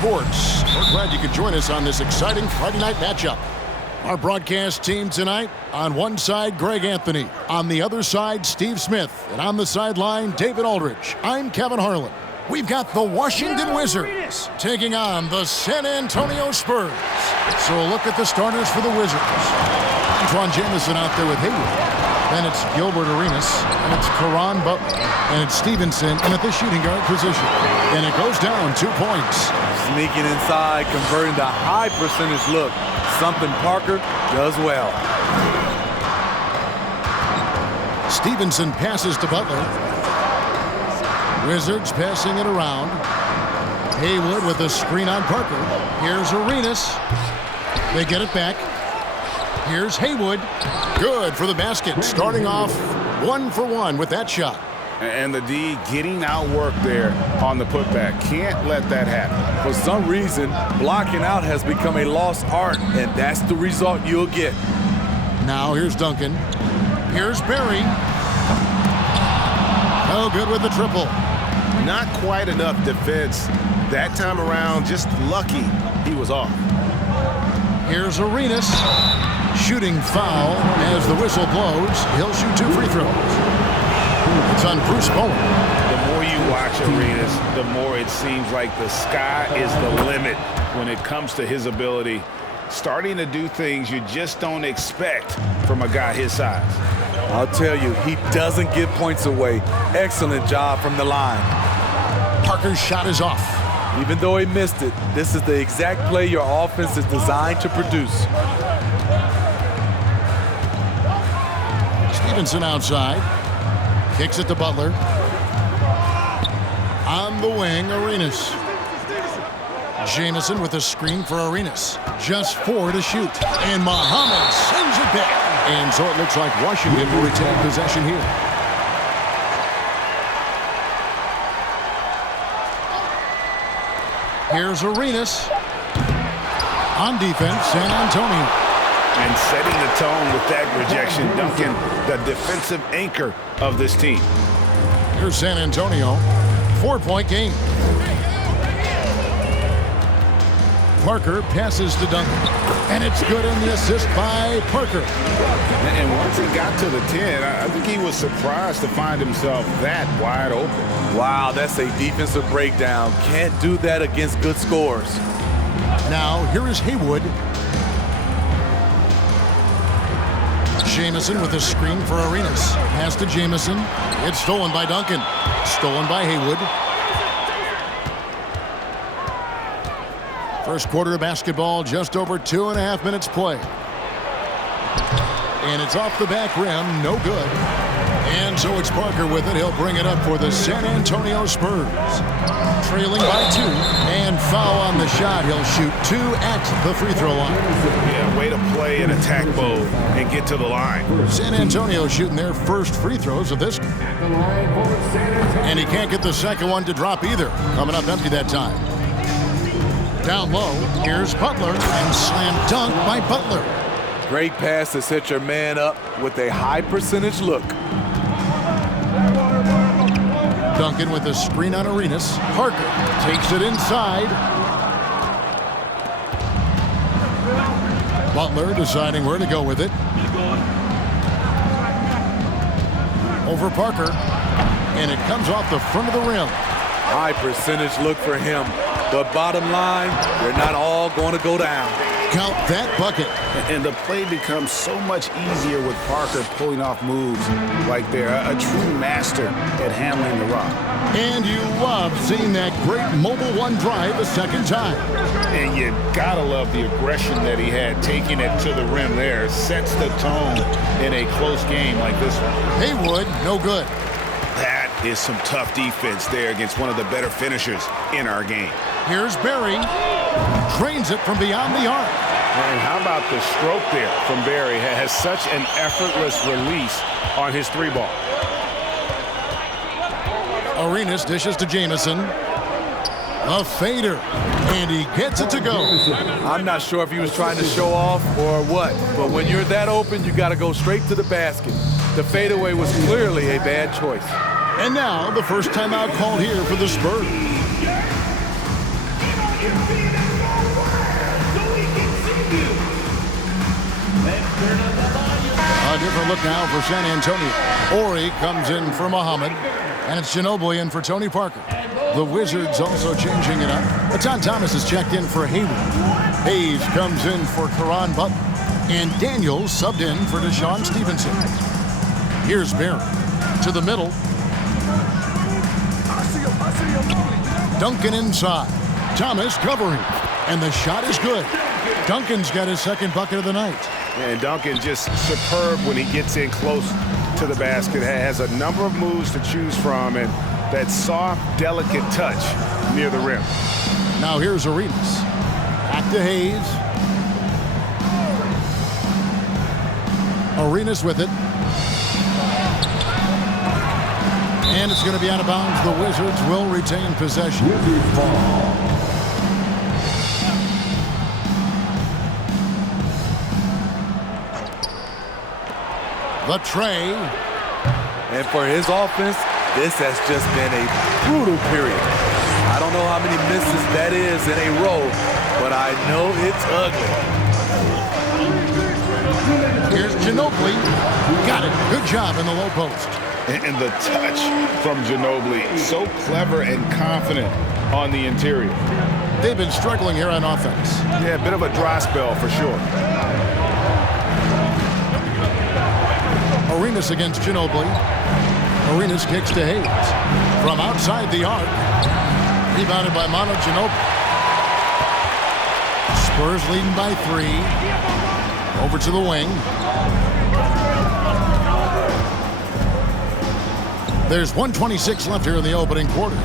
Sports. We're glad you could join us on this exciting Friday night matchup. Our broadcast team tonight, on one side, Greg Anthony. On the other side, Steve Smith. And on the sideline, David Aldridge. I'm Kevin Harlan. We've got the Washington Wizards taking on the San Antonio Spurs. So a look at the starters for the Wizards. Antoine Jamison out there with Hayward. Then it's Gilbert Arenas, and it's Caron Butler, and it's Stevenson, and at the shooting guard position. And it goes down 2 points. Sneaking inside, converting the high percentage look. Something Parker does well. Stevenson passes to Butler. Wizards passing it around. Haywood with a screen on Parker. Here's Arenas. They get it back. Here's Haywood. Good for the basket. Starting off 1 for 1 with that shot. And the D getting outworked there on the putback. Can't let that happen. For some reason, blocking out has become a lost art, and that's the result you'll get. Now here's Duncan. Here's Barry. Oh, good with the triple. Not quite enough defense. That time around, just lucky he was off. Here's Arenas. Shooting foul as the whistle blows. He'll shoot 2 free throws. It's on Bruce Bowen. The more you watch Arenas, the more it seems like the sky is the limit when it comes to his ability. Starting to do things you just don't expect from a guy his size. I'll tell you, he doesn't give points away. Excellent job from the line. Parker's shot is off. Even though he missed it, this is the exact play your offense is designed to produce. Stevenson outside. Kicks it to Butler. On the wing, Arenas. Jamison with a screen for Arenas. Just 4 to shoot. And Muhammad sends it back. And so it looks like Washington will retain possession here. Here's Arenas. On defense, San Antonio. And setting the tone with that rejection, Duncan, the defensive anchor of this team. Here's San Antonio. 4-point game. Parker passes to Duncan. And it's good in the assist by Parker. And once he got to the 10, I think he was surprised to find himself that wide open. Wow, that's a defensive breakdown. Can't do that against good scores. Now, here is Haywood. Jamison with a screen for Arenas. Pass to Jamison. It's stolen by Duncan. Stolen by Haywood. First quarter of basketball, just over 2.5 minutes play. And it's off the back rim, no good. And so it's Parker with it. He'll bring it up for the San Antonio Spurs. Trailing by 2, and foul on the shot. He'll shoot 2 at the free throw line. Yeah, way to play in attack mode and get to the line. San Antonio shooting their first free throws of this. And he can't get the second one to drop either. Coming up empty that time. Down low, here's Butler, and slam dunk by Butler. Great pass to set your man up with a high percentage look. Duncan with a screen on Arenas. Parker takes it inside. Butler deciding where to go with it. Over Parker. And it comes off the front of the rim. High percentage look for him. But bottom line, they're not all going to go down. Count that bucket. And the play becomes so much easier with Parker pulling off moves like they're a true master at handling the rock. And you love seeing that great mobile one drive a second time. And you gotta love the aggression that he had taking it to the rim there. Sets the tone in a close game like this one. Haywood, no good. That is some tough defense there against one of the better finishers in our game. Here's Barry. Drains it from beyond the arc. And how about the stroke there from Barry? Has such an effortless release on his 3-ball. Arenas dishes to Jamison. A fader. And he gets it to go. I'm not sure if he was trying to show off or what, but when you're that open, you got to go straight to the basket. The fadeaway was clearly a bad choice. And now the first timeout called here for the Spurs. different look now for San Antonio. Ori comes in for Muhammad, and it's Ginobili in for Tony Parker. The Wizards also changing it up. Baton Thomas is checked in for Hayward. Hayes comes in for Caron Butler, and Daniels subbed in for Deshaun Stevenson. Here's Barry to the middle. Duncan inside. Thomas covering, and the shot is good. Duncan's got his second bucket of the night. And Duncan just superb when he gets in close to the basket. Has a number of moves to choose from, and that soft, delicate touch near the rim. Now here's Arenas. Back to Hayes. Arenas with it. And it's going to be out of bounds. The Wizards will retain possession. The tray. And for his offense, this has just been a brutal period. I don't know how many misses that is in a row, but I know it's ugly. Here's Ginobili. Got it. Good job in the low post. And the touch from Ginobili, so clever and confident on the interior. They've been struggling here on offense. Yeah, a bit of a dry spell for sure. Arenas against Ginobili. Arenas kicks to Hayes. From outside the arc. Rebounded by Manu Ginobili. Spurs leading by 3. Over to the wing. There's 1:26 left here in the opening quarter.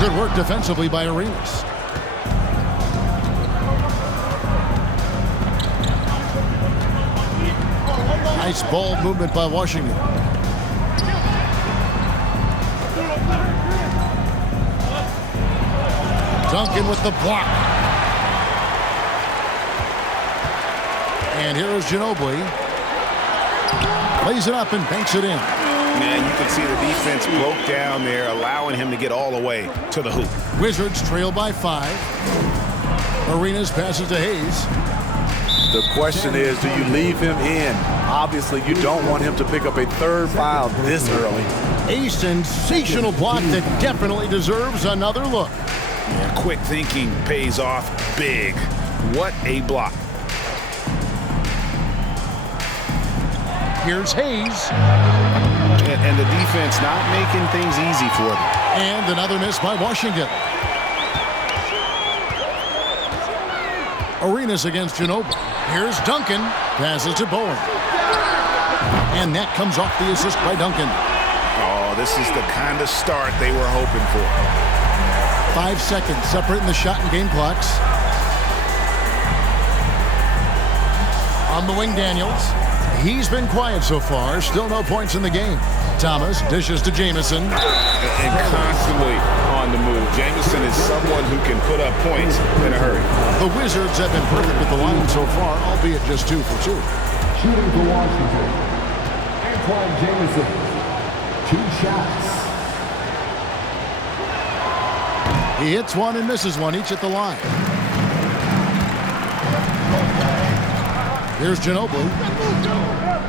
Good work defensively by Arenas. Nice ball movement by Washington. Duncan with the block. And here is Ginobili. Plays it up and banks it in. Yeah, you can see the defense broke down there, allowing him to get all the way to the hoop. Wizards trail by 5. Arenas passes to Hayes. The question is, do you leave him in? Obviously, you don't want him to pick up a third foul this early. A sensational block that definitely deserves another look. Yeah, quick thinking pays off big. What a block. Here's Hayes. And the defense not making things easy for them. And another miss by Washington. Arenas against Ginobili. Here's Duncan. Passes to Bowen. And that comes off the assist by Duncan. Oh, this is the kind of start they were hoping for. 5 seconds separating the shot and game clocks. On the wing, Daniels. He's been quiet so far. Still no points in the game. Thomas dishes to Jamison. And constantly on the move. Jamison is someone who can put up points in a hurry. The Wizards have been perfect with the line so far, albeit just 2 for 2. Shooting for Washington, Antoine Jamison, 2 shots. He hits one and misses one, each at the line. Here's Ginobili.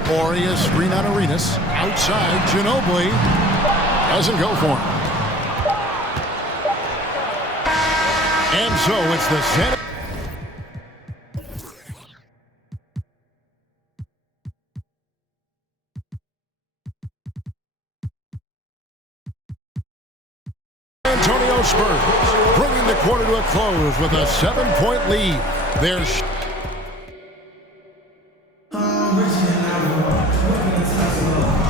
Boreas screen on Arenas. Outside, Ginobili doesn't go for him. And so it's the San Antonio Spurs bringing the quarter to a close with a 7-point lead. They're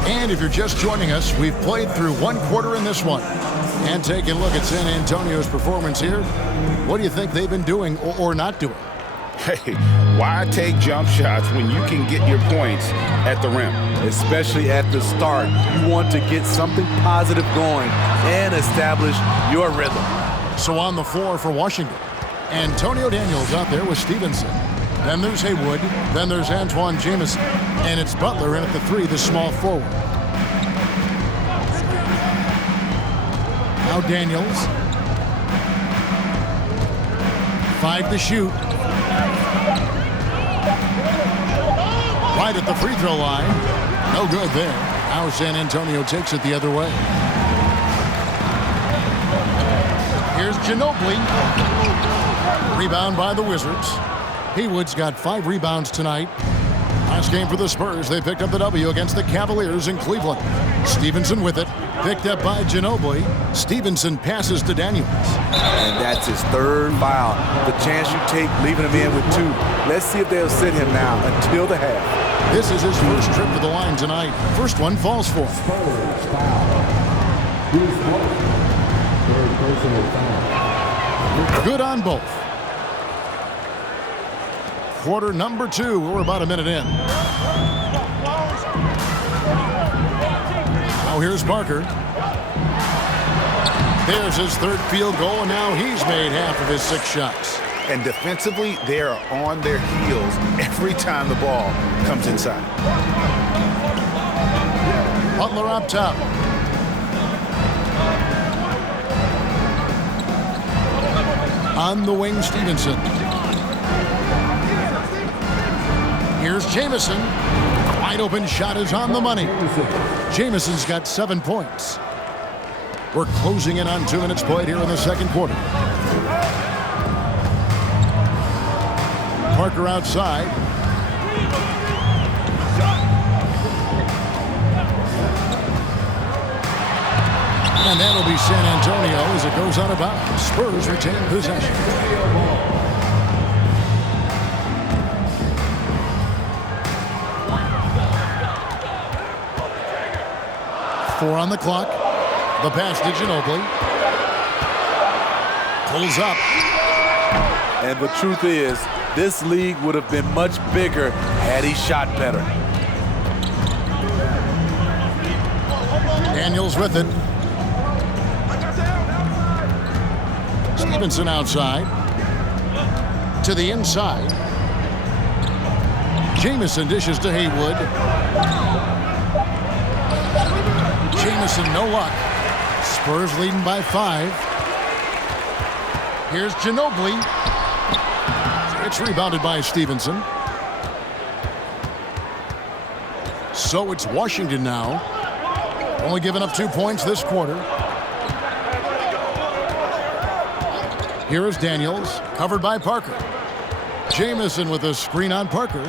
And if you're just joining us, we've played through 1 quarter in this one. And taking a look at San Antonio's performance here, what do you think they've been doing or not doing? Hey, why take jump shots when you can get your points at the rim? Especially at the start. You want to get something positive going and establish your rhythm. So on the floor for Washington, Antonio Daniels out there with Stevenson. Then there's Haywood. Then there's Antoine Jamison. And it's Butler in at the 3, the small forward. Now Daniels. 5 to shoot. Right at the free throw line. No good there. Now San Antonio takes it the other way. Here's Ginobili. Rebound by the Wizards. Haywood's got 5 rebounds tonight. Last game for the Spurs, they picked up the W against the Cavaliers in Cleveland. Stevenson with it. Picked up by Ginobili. Stevenson passes to Daniels. And that's his 3rd foul. The chance you take leaving him in with 2. Let's see if they'll sit him now until the half. This is his first trip to the line tonight. First one falls for him. Spurs foul. Bruce Bowen. 3rd personal foul. Good on both. Quarter number 2. We're about a minute in. Now here's Parker. There's his 3rd field goal, and now he's made half of his 6 shots. And defensively, they are on their heels every time the ball comes inside. Butler up top. On the wing, Stevenson. Here's Jamison. Wide open shot is on the money. Jamison's got 7 points. We're closing in on 2 minutes played here in the second quarter. Parker outside. And that'll be San Antonio as it goes out of bounds. Spurs retain possession. 4 on the clock. The pass to Ginobili. Pulls up. And the truth is, this league would have been much bigger had he shot better. Daniels with it. Stevenson outside. To the inside. Jamison dishes to Haywood. Jamison, no luck. Spurs leading by 5. Here's Ginobili. It's rebounded by Stevenson. So it's Washington now. Only giving up 2 points this quarter. Here is Daniels, covered by Parker. Jamison with a screen on Parker.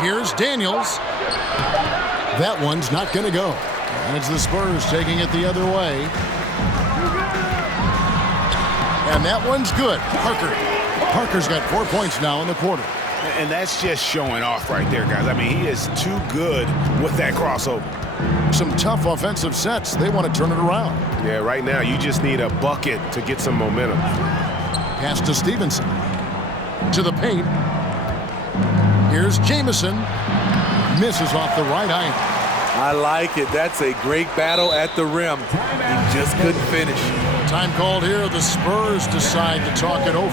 Here's Daniels. That one's not going to go. And it's the Spurs taking it the other way. And that one's good. Parker's got 4 points now in the quarter. And that's just showing off right there, guys. I mean, he is too good with that crossover. Some tough offensive sets. They want to turn it around. Yeah, right now you just need a bucket to get some momentum. Pass to Stevenson. To the paint. Here's Jamison. Misses off the right eye. I like it. That's a great battle at the rim. He just couldn't finish. Time called here. The Spurs decide to talk it over.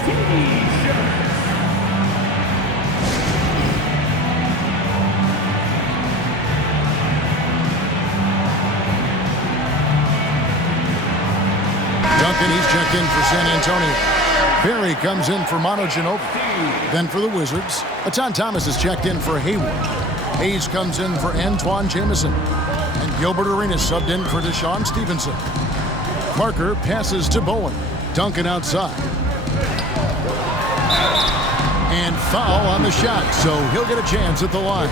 Duncan, he's checked in for San Antonio. Barry comes in for Manu Ginobili. Then for the Wizards, Atan Thomas is checked in for Haywood. Hayes comes in for Antoine Jamison. And Gilbert Arenas subbed in for Deshaun Stevenson. Parker passes to Bowen. Duncan outside. And foul on the shot, so he'll get a chance at the line.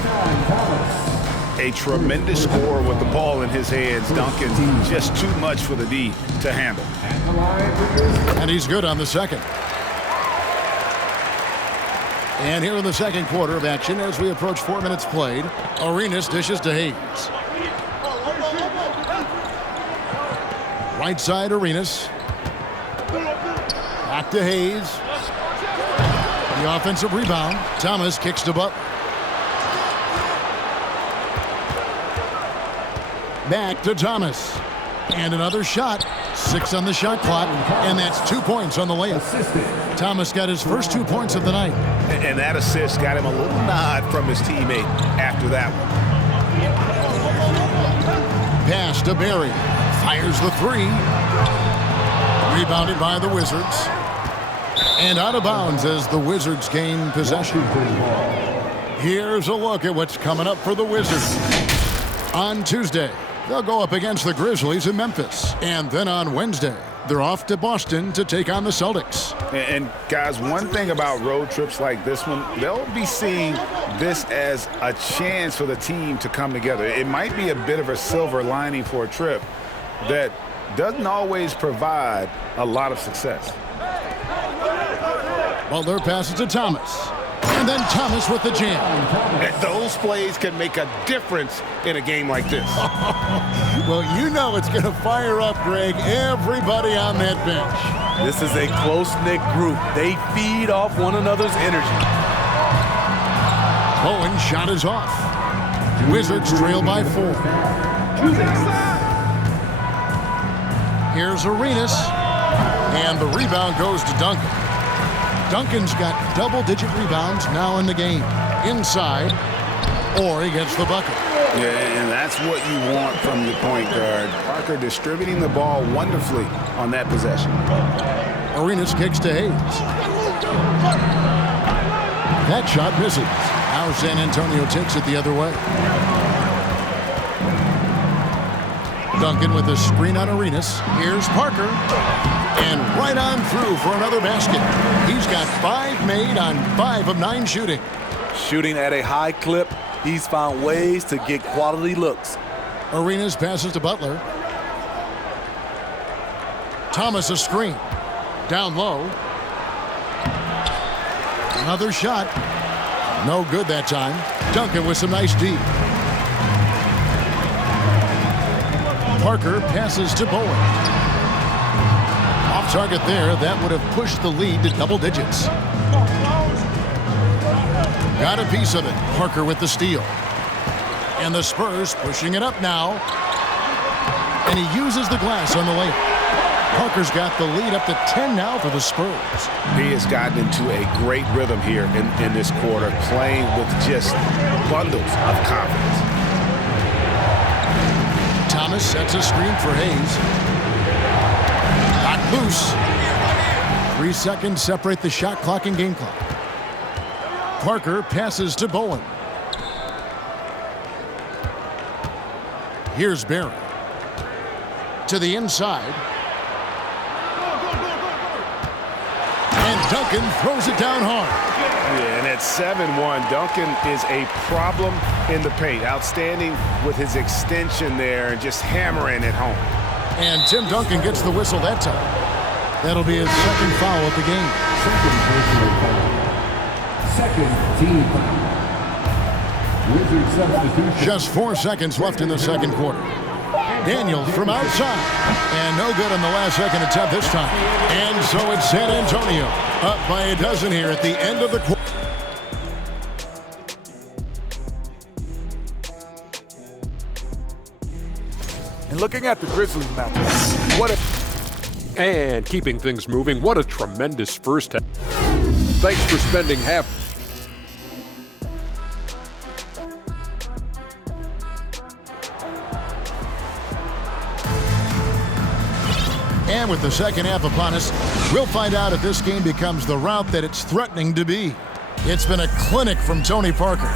A tremendous scorer with the ball in his hands. Duncan, just too much for the D to handle. And he's good on the second. And here in the second quarter of action, as we approach 4 minutes played, Arenas dishes to Hayes. Right side, Arenas. Back to Hayes. The offensive rebound. Thomas kicks to Butler. Back to Thomas. And another shot. 6 on the shot clock. And that's 2 points on the layup. Thomas got his first 2 points of the night. And that assist got him a little nod from his teammate after that one. Pass to Barry. Fires the 3. Rebounded by the Wizards. And out of bounds as the Wizards gain possession. Here's a look at what's coming up for the Wizards. On Tuesday, they'll go up against the Grizzlies in Memphis. And then on Wednesday, they're off to Boston to take on the Celtics. And guys, one thing about road trips like this one, they'll be seeing this as a chance for the team to come together. It might be a bit of a silver lining for a trip that doesn't always provide a lot of success. Butler passes to Thomas. And then Thomas with the jam. And those plays can make a difference in a game like this. Well, you know it's going to fire up, Greg, everybody on that bench. This is a close-knit group. They feed off one another's energy. Bowen's shot is off. Wizards trail by 4. Here's Arenas. And the rebound goes to Duncan. Duncan's got double-digit rebounds now in the game. Inside, or he gets the bucket. Yeah, and that's what you want from the point guard. Parker distributing the ball wonderfully on that possession. Arenas kicks to Hayes. That shot misses. Now San Antonio takes it the other way. Duncan with a screen on Arenas. Here's Parker. And right on through for another basket. He's got 5 made on 5 of 9 shooting. Shooting at a high clip, he's found ways to get quality looks. Arenas passes to Butler. Thomas a screen. Down low. Another shot. No good that time. Duncan with some nice D. Parker passes to Bowen. Off target there. That would have pushed the lead to double digits. Got a piece of it. Parker with the steal. And the Spurs pushing it up now. And he uses the glass on the layup. Parker's got the lead up to 10 now for the Spurs. He has gotten into a great rhythm here in this quarter, playing with just bundles of confidence. Thomas sets a screen for Hayes. Got loose. 3 seconds separate the shot clock and game clock. Parker passes to Bowen. Here's Barry. To the inside. And Duncan throws it down hard. Yeah, and at 7-1, Duncan is a problem in the paint. Outstanding with his extension there and just hammering it home. And Tim Duncan gets the whistle that time. That'll be his second foul of the game. Second team foul. Wizard substitution. Just 4 seconds left in the second quarter. Daniels from outside. And no good on the last second attempt this time. And so it's San Antonio up by a dozen here at the end of the quarter. And looking at the Grizzlies matchup, what a... And keeping things moving, what a tremendous first half. Thanks for spending half. And with the second half upon us, we'll find out if this game becomes the route that it's threatening to be. It's been a clinic from Tony Parker.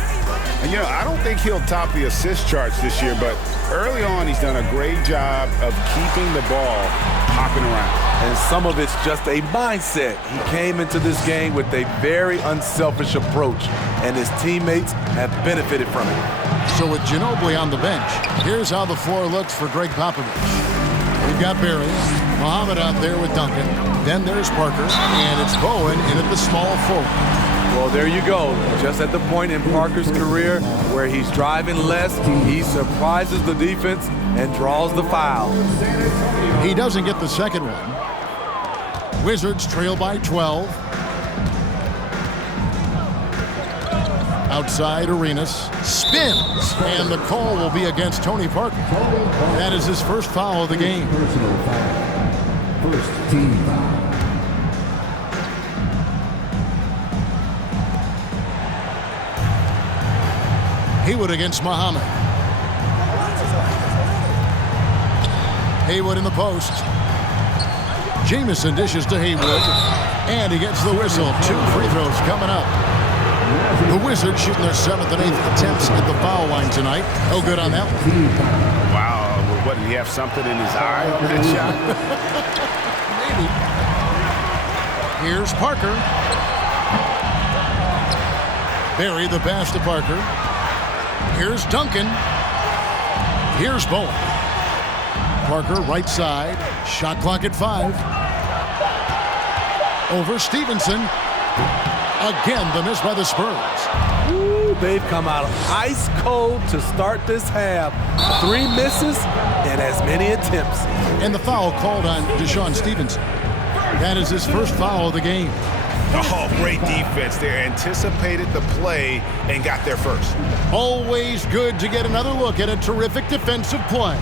And, you know, I don't think he'll top the assist charts this year, but early on he's done a great job of keeping the ball hopping around. And some of it's just a mindset. He came into this game with a very unselfish approach, and his teammates have benefited from it. So with Ginobili on the bench, here's how the floor looks for Greg Popovich. We've got Barry, Muhammad out there with Duncan, then there's Parker, and it's Bowen in at the small forward. Well, there you go. Just at the point in Parker's career where he's driving less, he surprises the defense and draws the foul. He doesn't get the second one. Wizards trail by 12. Outside, Arenas spins, and the call will be against Tony Parker. That is his first foul of the game. Personal foul. First team foul. Haywood against Muhammad. Haywood in the post. Jamison dishes to Haywood, and he gets the whistle. 2 free throws coming up. The Wizards shooting their 7th and 8th attempts at the foul line tonight. No good on that one. Wow, what, did he have something in his eye on that shot? Maybe. Here's Parker. Barry the pass to Parker. Here's Duncan. Here's Bowen. Parker right side. Shot clock at 5. Over Stevenson. Again, the miss by the Spurs. Ooh, they've come out ice cold to start this half. 3 misses and as many attempts. And the foul called on Deshaun Stevenson. That is his first foul of the game. Oh, great defense there. Anticipated the play and got there first. Always good to get another look at a terrific defensive play.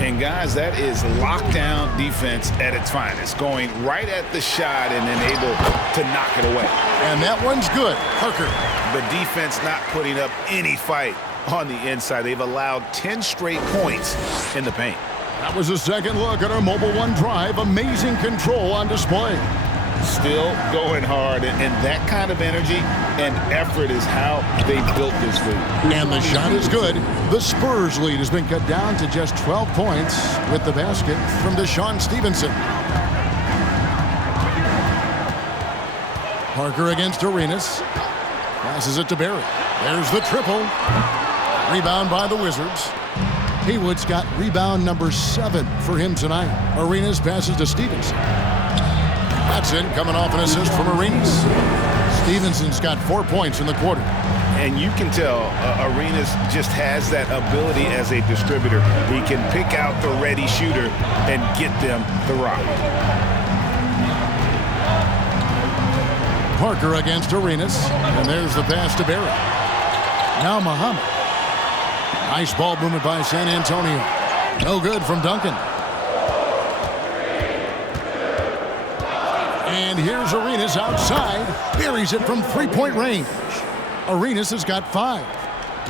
And guys, that is lockdown defense at its finest. Going right at the shot and then able to knock it away. And that one's good. Parker. The defense not putting up any fight on the inside. They've allowed 10 straight points in the paint. That was a second look at our Mobile One drive. Amazing control on display. Still going hard, and that kind of energy and effort is how they built this lead. And the shot is good. The Spurs lead has been cut down to just 12 points with the basket from Deshaun Stevenson. Parker against Arenas. Passes it to Barry. There's the triple. Rebound by the Wizards. Haywood's got rebound number 7 for him tonight. Arenas passes to Stevenson. That's in, coming off an assist from Arenas. Stevenson's got 4 points in the quarter. And you can tell Arenas just has that ability as a distributor. He can pick out the ready shooter and get them the rock. Parker against Arenas. And there's the pass to Barry. Now Muhammad. Nice ball movement by San Antonio. No good from Duncan. And here's Arenas outside. Buries it from 3-point range. Arenas has got 5.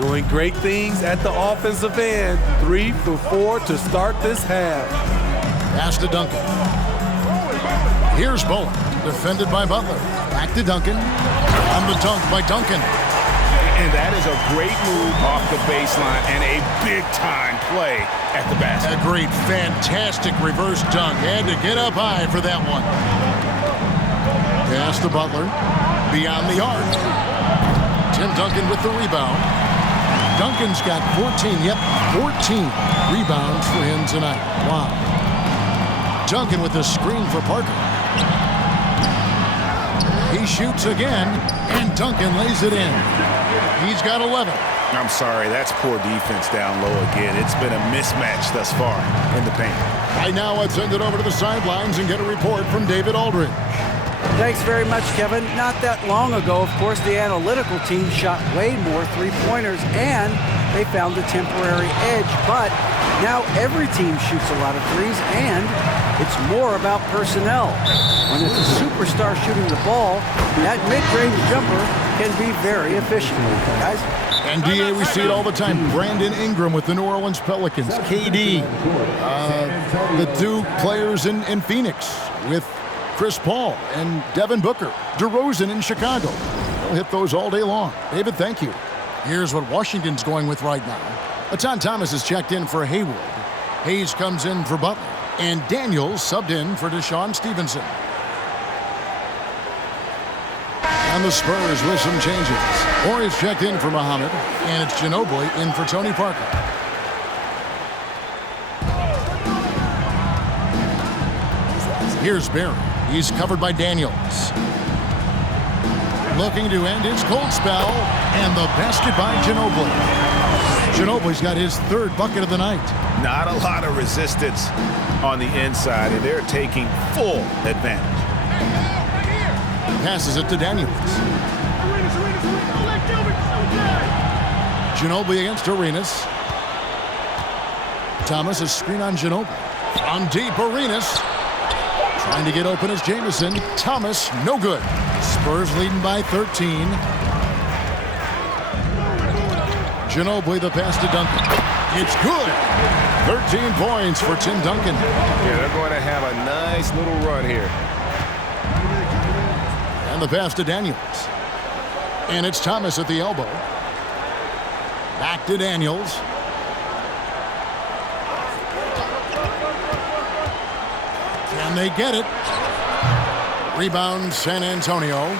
Doing great things at the offensive end. 3 for 4 to start this half. Pass to Duncan. Here's Bowen. Defended by Butler. Back to Duncan. On the dunk by Duncan. And that is a great move off the baseline and a big-time play at the basket. A great, fantastic reverse dunk. Had to get up high for that one. Pass to Butler. Beyond the arc. Tim Duncan with the rebound. Duncan's got 14. Yep, 14 rebounds for him tonight. Wow. Duncan with the screen for Parker. He shoots again, and Duncan lays it in. He's got 11. I'm sorry, that's poor defense down low again. It's been a mismatch thus far in the paint. Right now, let's send it over to the sidelines and get a report from David Aldridge. Thanks very much, Kevin. Not that long ago, of course, the analytical team shot way more three-pointers, and they found a temporary edge. But now every team shoots a lot of threes, and it's more about personnel. When it's a superstar shooting the ball, that mid-range jumper can be very efficient. Guys? And DA, we see it all the time. Brandon Ingram with the New Orleans Pelicans. KD, the 2 players in Phoenix with Chris Paul and Devin Booker. DeRozan in Chicago. They'll hit those all day long. David, thank you. Here's what Washington's going with right now. Atan Thomas is checked in for Haywood. Hayes comes in for Butler. And Daniels subbed in for Deshaun Stevenson. And the Spurs with some changes. Horry's checked in for Muhammad. And it's Ginobili in for Tony Parker. Here's Barry. He's covered by Daniels. Looking to end his cold spell. And the basket by Ginobili. Ginobili's got his 3rd bucket of the night. Not a lot of resistance on the inside, and they're taking full advantage. Passes it to Daniels. Ginobili against Arenas. Thomas, a screen on Ginobili. On deep, Arenas. Trying to get open is Jamison. Thomas, no good. Spurs leading by 13. Ginobili, the pass to Duncan. It's good. 13 points for Tim Duncan. Yeah, they're going to have a nice little run here. And the pass to Daniels. And it's Thomas at the elbow. Back to Daniels. Can they get it? Rebound San Antonio.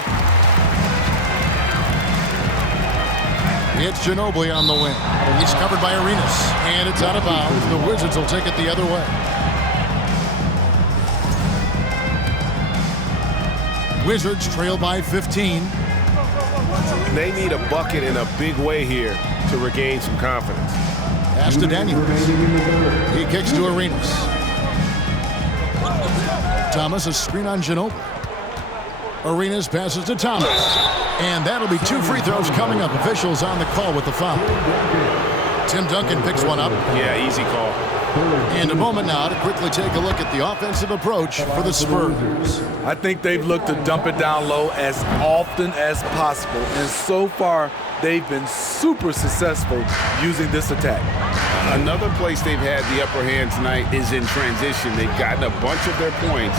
It's Ginobili on the wing. He's covered by Arenas. And it's out of bounds. The Wizards will take it the other way. Wizards trail by 15. They need a bucket in a big way here to regain some confidence. Pass to Daniels. He kicks to Arenas. Thomas, a screen on Ginobili. Arenas passes to Thomas. And that'll be 2 free throws coming up. Officials on the call with the foul. Tim Duncan picks one up. Yeah, easy call. And a moment now to quickly take a look at the offensive approach for the Spurs. I think they've looked to dump it down low as often as possible. And so far, they've been super successful using this attack. Another place they've had the upper hand tonight is in transition. They've gotten a bunch of their points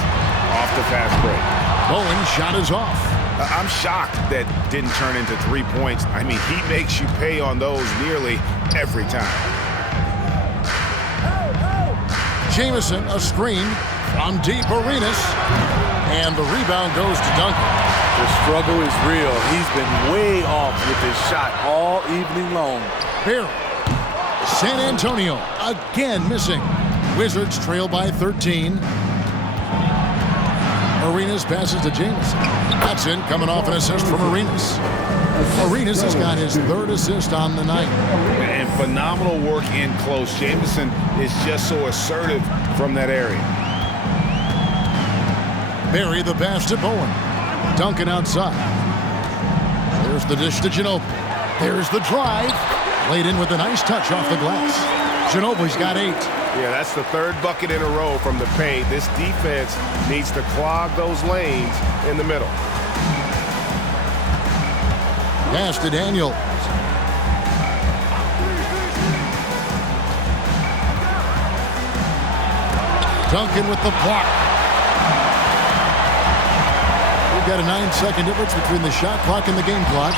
off the fast break. Bowen shot is off. I'm shocked that didn't turn into 3 points. I mean, he makes you pay on those nearly every time. Jamison, a screen from deep. Arenas. And the rebound goes to Duncan. The struggle is real. He's been way off with his shot all evening long. Here, San Antonio again missing. Wizards trail by 13. Arenas passes to Jamison. Hudson coming off an assist from Arenas. Arenas has got his 3rd assist on the night. And phenomenal work in close. Jamison is just so assertive from that area. Barry the pass to Bowen. Duncan outside. There's the dish to Ginobili. There's the drive. Laid in with a nice touch off the glass. Ginobili's got 8. Yeah, that's the 3rd bucket in a row from the paint. This defense needs to clog those lanes in the middle. Pass to Daniels. Duncan with the block. We've got a 9-second difference between the shot clock and the game clock.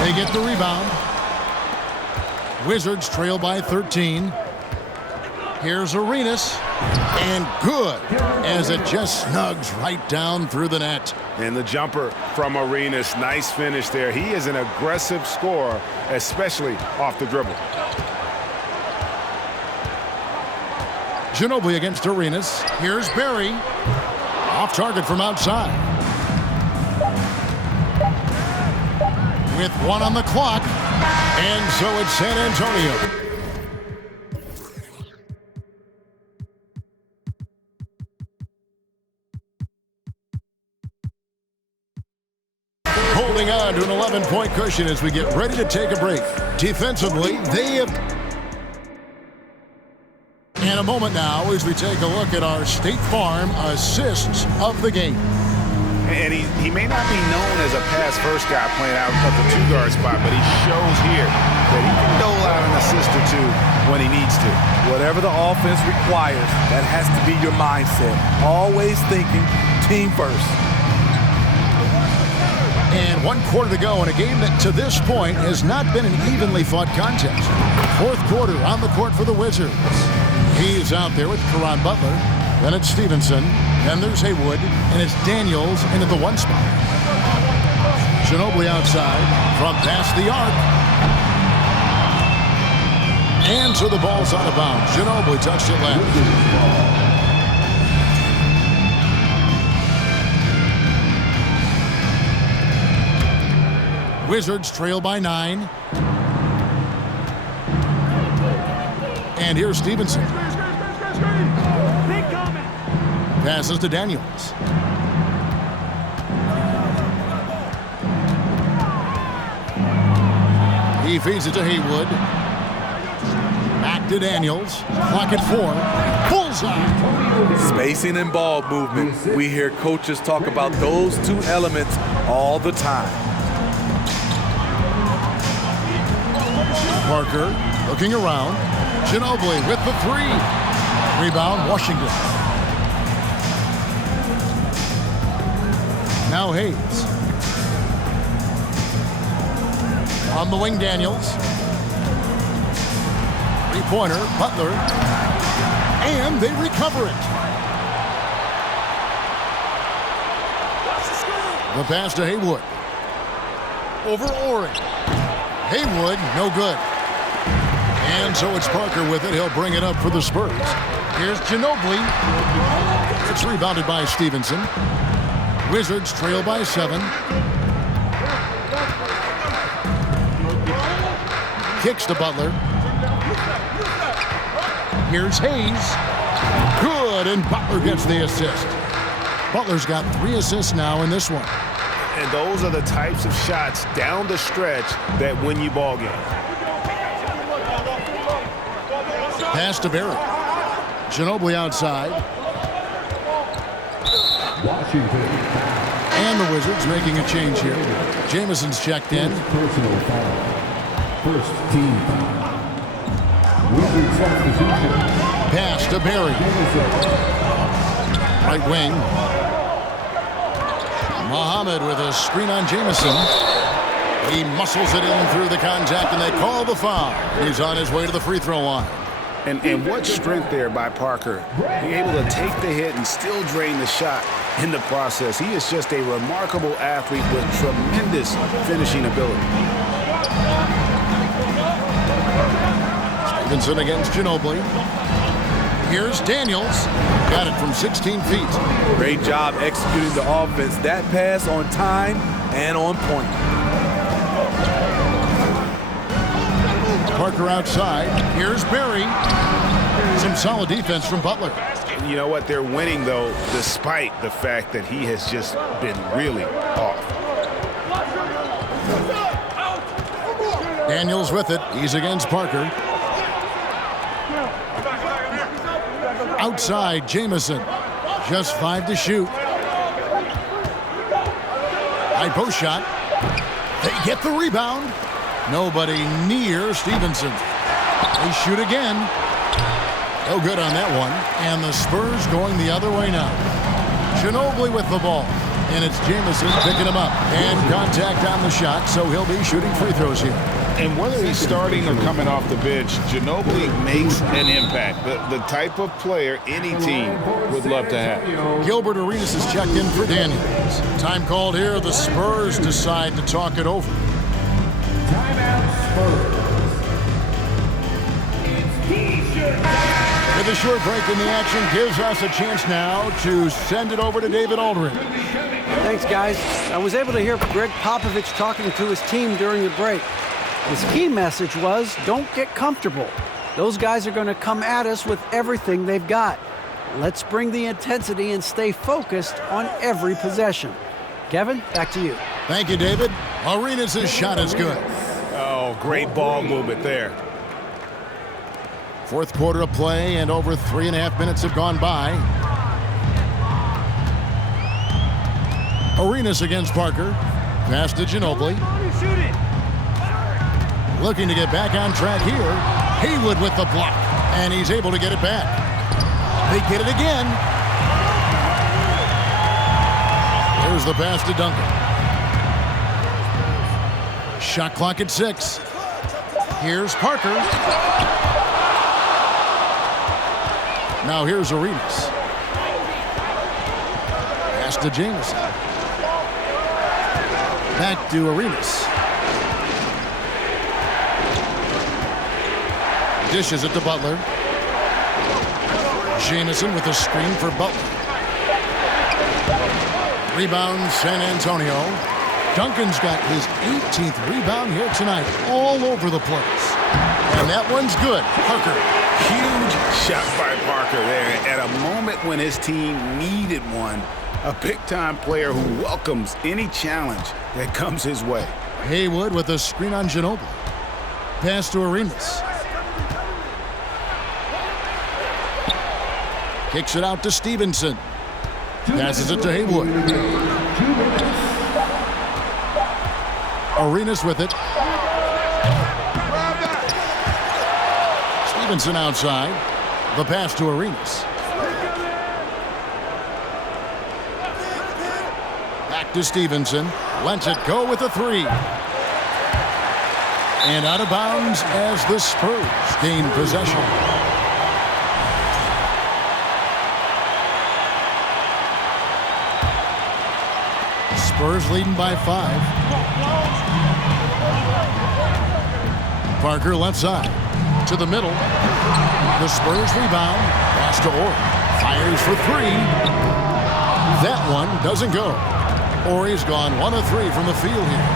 They get the rebound. Wizards trail by 13. Here's Arenas. And good, as it just snugs right down through the net. And the jumper from Arenas, nice finish there. He is an aggressive scorer, especially off the dribble. Ginobili against Arenas. Here's Barry. Off target from outside. With 1 on the clock. And so it's San Antonio. Holding on to an 11-point cushion as we get ready to take a break. Defensively, they have... And a moment now as we take a look at our State Farm assists of the game. And he may not be known as a pass-first guy playing out of the 2-guard spot, but he shows here that he can dole out an assist or 2 when he needs to. Whatever the offense requires, that has to be your mindset. Always thinking team first. And 1 quarter to go in a game that to this point has not been an evenly fought contest. 4th quarter on the court for the Wizards. He's out there with Caron Butler. Then it's Stevenson. Then there's Haywood. And it's Daniels into the 1 spot. Ginobili outside from past the arc. And so the ball's out of bounds. Ginobili touched it last. Wizards trail by 9. And here's Stevenson. Passes to Daniels. He feeds it to Haywood. Back to Daniels. Clock at 4. Bullseye. Spacing and ball movement. We hear coaches talk about those 2 elements all the time. Parker looking around. Ginobili with the three. Rebound, Washington. Now Hayes. On the wing, Daniels. Three-pointer, Butler. And they recover it. The pass to Haywood. Over Oren. Haywood, no good. And so it's Parker with it. He'll bring it up for the Spurs. Here's Ginobili. It's rebounded by Stevenson. Wizards trail by 7. Kicks to Butler. Here's Hayes. Good, and Butler gets the assist. Butler's got 3 assists now in this one. And those are the types of shots down the stretch that win you ball games. Pass to Barry. Ginobili outside. Washington. And the Wizards making a change here. Jamison's checked in. Personal foul. First team foul. Wizards substitution. Pass to Barry. Right wing. Muhammad with a screen on Jamison. He muscles it in through the contact, and they call the foul. He's on his way to the free throw line. And what strength there by Parker. Being able to take the hit and still drain the shot in the process. He is just a remarkable athlete with tremendous finishing ability. Stevenson against Ginobili. Here's Daniels. Got it from 16 feet. Great job executing the offense. That pass on time and on point. Parker outside. Here's Barry. Some solid defense from Butler. You know what? They're winning, though, despite the fact that he has just been really off. Daniels with it. He's against Parker. Outside, Jamison. Just 5 to shoot. High post shot. They get the rebound. Nobody near Stevenson. They shoot again. No good on that one. And the Spurs going the other way now. Ginobili with the ball. And it's Jamison picking him up. And contact on the shot, so he'll be shooting free throws here. And whether he's starting or coming off the bench, Ginobili makes an impact. The type of player any team would love to have. Gilbert Arenas is checked in for Daniels. Time called here. The Spurs decide to talk it over. Timeout Spurs. With a short break in the action, gives us a chance now to send it over to David Aldridge. Thanks, guys. I was able to hear Greg Popovich talking to his team during the break. His key message was, don't get comfortable. Those guys are going to come at us with everything they've got. Let's bring the intensity and stay focused on every possession. Kevin, back to you. Thank you, David. Arenas' shot is good. Oh, great ball movement there. Fourth quarter of play, and over 3.5 minutes have gone by. Arenas against Parker. Pass to Ginobili. Looking to get back on track here. Haywood with the block, and he's able to get it back. They get it again. There's the pass to Duncan. Shot clock at 6. Here's Parker. Now here's Arenas. Pass to Jamison. Back to Arenas. Dishes it to Butler. Jamison with a screen for Butler. Rebound, San Antonio. Duncan's got his 18th rebound here tonight, all over the place. And that one's good. Parker. Huge shot by Parker there at a moment when his team needed one. A big-time player who welcomes any challenge that comes his way. Haywood with a screen on Ginobili. Pass to Arenas. Kicks it out to Stevenson. Passes it to Haywood. Arenas with it. Stevenson outside. The pass to Arenas. Back to Stevenson. Lets it go with a three. And out of bounds as the Spurs gain possession. Spurs leading by 5. Parker left side to the middle. The Spurs rebound. Pass to Orr. Fires for 3. That one doesn't go. Orr's gone 1 of 3 from the field here.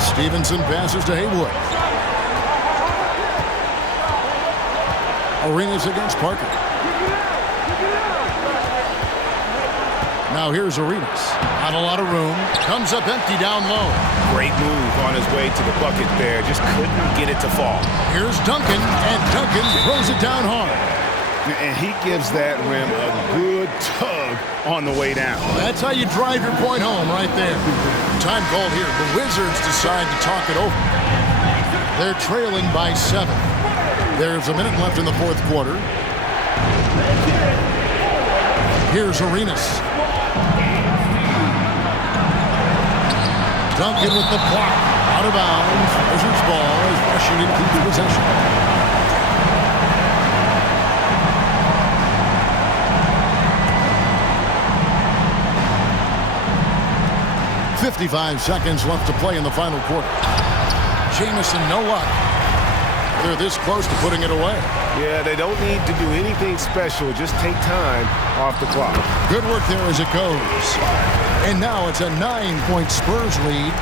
Stevenson passes to Haywood. Arenas against Parker. Now here's Arenas. Not a lot of room. Comes up empty down low. Great move on his way to the bucket there. Just couldn't get it to fall. Here's Duncan, and Duncan throws it down hard. And he gives that rim a good tug on the way down. That's how you drive your point home right there. Time called here. The Wizards decide to talk it over. They're trailing by 7. There's a minute left in the fourth quarter. Here's Arenas. Duncan with the block. Out of bounds. Wizards ball as Washington keeps possession. .55 seconds left to play in the final quarter. Jamison, no luck. They're this close to putting it away. Yeah, they don't need to do anything special. Just take time off the clock. Good work there as it goes. And now it's a 9-point Spurs lead.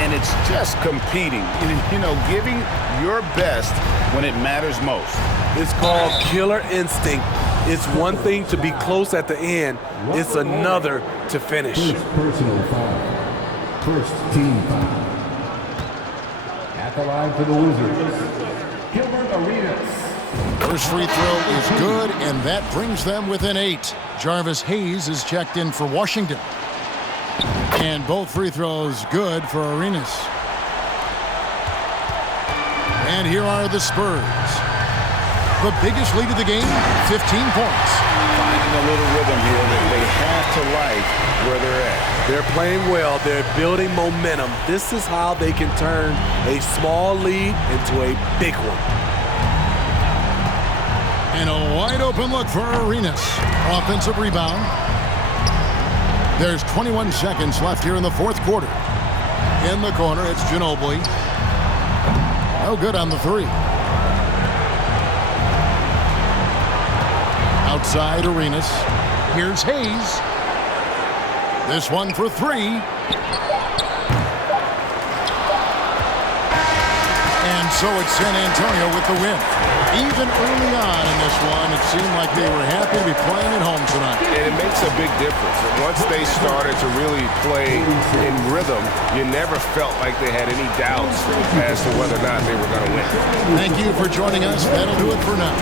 And it's just competing. You know, giving your best when it matters most. It's called killer instinct. It's one thing to be close at the end. It's another to finish. First personal foul. First team foul. At the line for the Wizards, Gilbert Arenas. First free throw is good, and that brings them within 8. Jarvis Hayes is checked in for Washington. And both free throws good for Arenas. And here are the Spurs. The biggest lead of the game, 15 points. Finding a little rhythm here that they have to like where they're at. They're playing well. They're building momentum. This is how they can turn a small lead into a big one. And a wide open look for Arenas. Offensive rebound. There's 21 seconds left here in the fourth quarter. In the corner, it's Ginobili. No good on the 3. Outside Arenas. Here's Hayes. This one for 3. And so it's San Antonio with the win. Even early on in this one, it seemed like they were happy to be playing at home tonight. And it makes a big difference. Once they started to really play in rhythm, you never felt like they had any doubts as to whether or not they were going to win. Thank you for joining us. That'll do it for now.